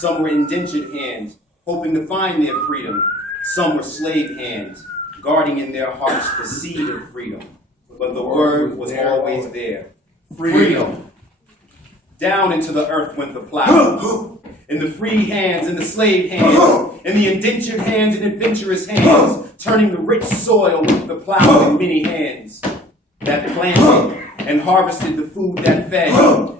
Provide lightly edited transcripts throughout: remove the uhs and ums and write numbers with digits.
Some were indentured hands, hoping to find their freedom. Some were slave hands, guarding in their hearts the seed of freedom. But the word was always there. Freedom. Down into the earth went the plow. In the free hands and the slave hands, in the indentured hands and adventurous hands, turning the rich soil with the plow in many hands that planted and harvested the food that fed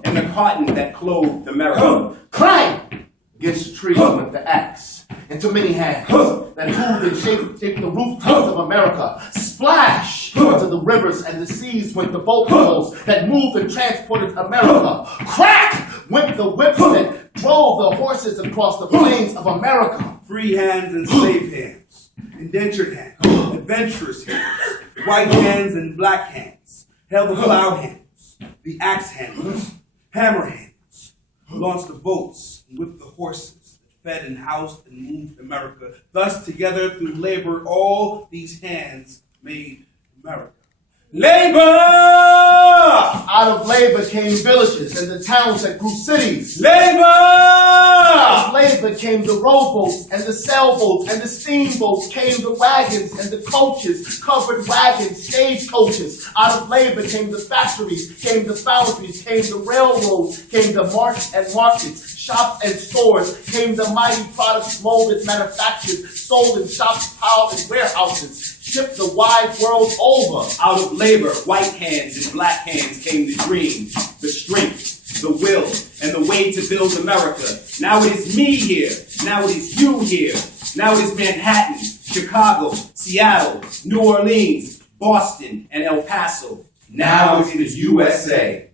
and the cotton that clothed America. Clang! Against the trees went the axe, into many hands that moved and shaped the rooftops of America. Splash! Into the rivers and the seas went the boatloads that moved and transported America. Crack! Went the whips that drove the horses across the plains of America. Free hands and slave hands, indentured hands, adventurous hands, white hands and black hands, held the plow hands, the axe handlers, hammer hands, launched the boats and whipped the horses that fed and housed and moved America. Thus, together through labor, all these hands made America. Labor! Out of labor came villages and the towns that grew cities. Labor! Out of labor came the rowboats and the sailboats and the steamboats, came the wagons and the coaches, covered wagons, stagecoaches. Out of labor came the factories, came the foundries, came the railroads, came the marts and markets, shops and stores, came the mighty products molded, manufactured, sold in shops, piled in warehouses, shipped the wide world over. Out of labor, white hands and black hands came the dream, the strength, the will, and the way to build America. Now it is me here. Now it is you here. Now it is Manhattan, Chicago, Seattle, New Orleans, Boston, and El Paso. Now it is USA.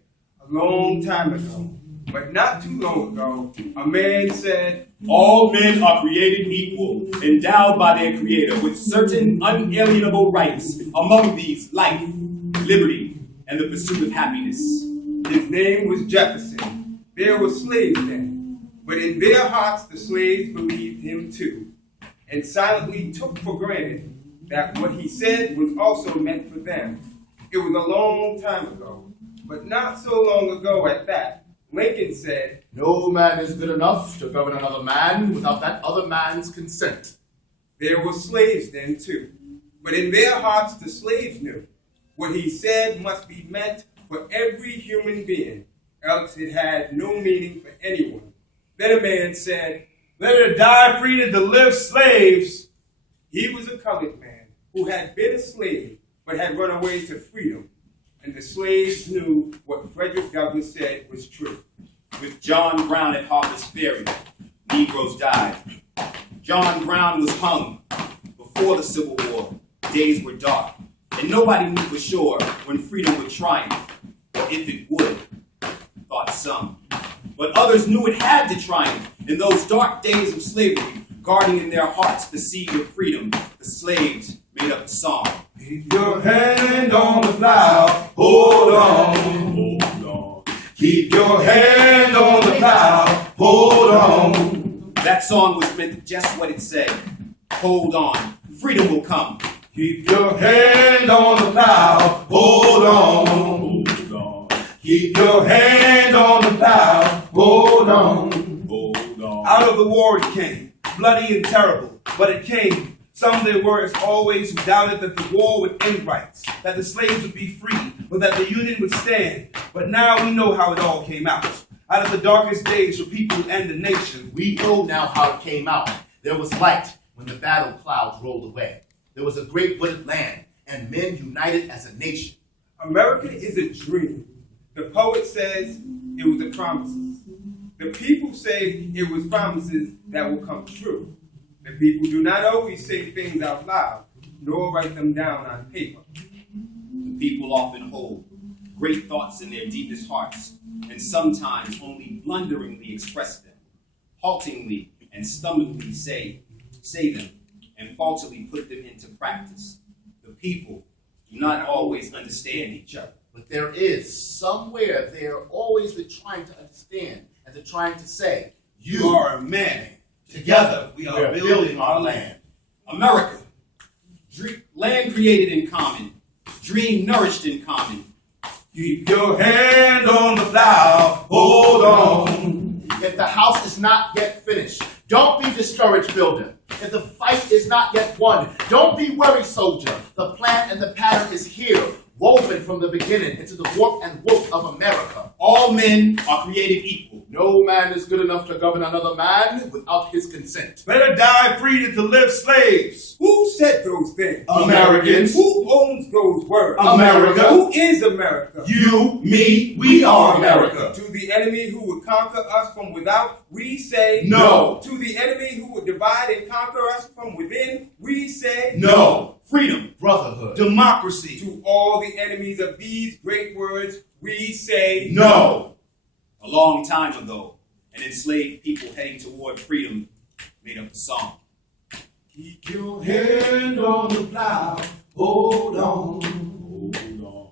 A long time ago, but not too long ago, a man said, All men are created equal, endowed by their Creator with certain unalienable rights. Among these, life, liberty, and the pursuit of happiness. His name was Jefferson. There were slaves then, but in their hearts the slaves believed him too, and silently took for granted that what he said was also meant for them. It was a long time ago, but not so long ago at that. Lincoln said, No man is good enough to govern another man without that other man's consent. There were slaves then too, but in their hearts the slaves knew what he said must be meant for every human being, else it had no meaning for anyone. Then a man said, Better die free than to live slaves. He was a colored man who had been a slave but had run away to freedom. And the slaves knew what Frederick Douglass said was true. With John Brown at Harper's Ferry, Negroes died. John Brown was hung. Before the Civil War, days were dark, and nobody knew for sure when freedom would triumph, or if it would, thought some. But others knew it had to triumph in those dark days of slavery, guarding in their hearts the seed of freedom. The slaves made up the song. Keep your hand on the plow, hold on, hold on. Keep your hand on the plow, hold on. That song was meant just what it said. Hold on, freedom will come. Keep your hand on the plow, hold on, hold on. Keep your hand on the plow, hold on, hold on. Out of the war it came, bloody and terrible, but it came. Some there were, as always, who doubted that the war would end rights, that the slaves would be free, or that the Union would stand. But now we know how it all came out. Out of the darkest days for people and the nation. We know now how it came out. There was light when the battle clouds rolled away. There was a great wooded land, and men united as a nation. America is a dream. The poet says it was the promises. The people say it was promises that will come true. The people do not always say things out loud, nor write them down on paper. The people often hold great thoughts in their deepest hearts, and sometimes only blunderingly express them, haltingly and stumblingly say them, and falsely put them into practice. The people do not always understand each other. But there is somewhere they're always trying to understand and they're trying to say, You are a man. Together we are building our land. America, land created in common, dream nourished in common. Keep your hand on the plow, hold on. If the house is not yet finished, don't be discouraged, builder. If the fight is not yet won, don't be worried, soldier. The plan and the pattern is here, woven from the beginning into the warp and woof of America. All men are created equal. No man is good enough to govern another man without his consent. Better die free to live slaves. Who said those things? Americans. Who owns those words? America. Who is America? You, me, we are America. To the enemy who would conquer us from without, we say No. To the enemy who would divide and conquer us from within, we say No. Freedom, Brotherhood. Democracy. To all the enemies of these great words, we say No. a long time ago, an enslaved people heading toward freedom made up a song. Keep your hand on the plow. Hold on. Hold on.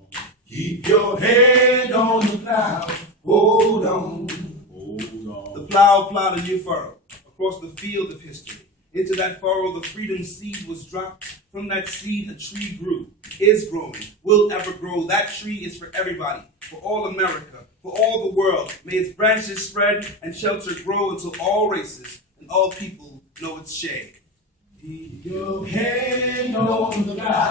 Keep your hand on the plow. Hold on. Hold on. The plow plowed a new furrow across the field of history. Into that furrow, the freedom seed was dropped. From that seed, a tree grew, is growing, will ever grow. That tree is for everybody, for all America, for all the world. May its branches spread and shelter grow until all races and all people know its shade. Keep your hand on the plow.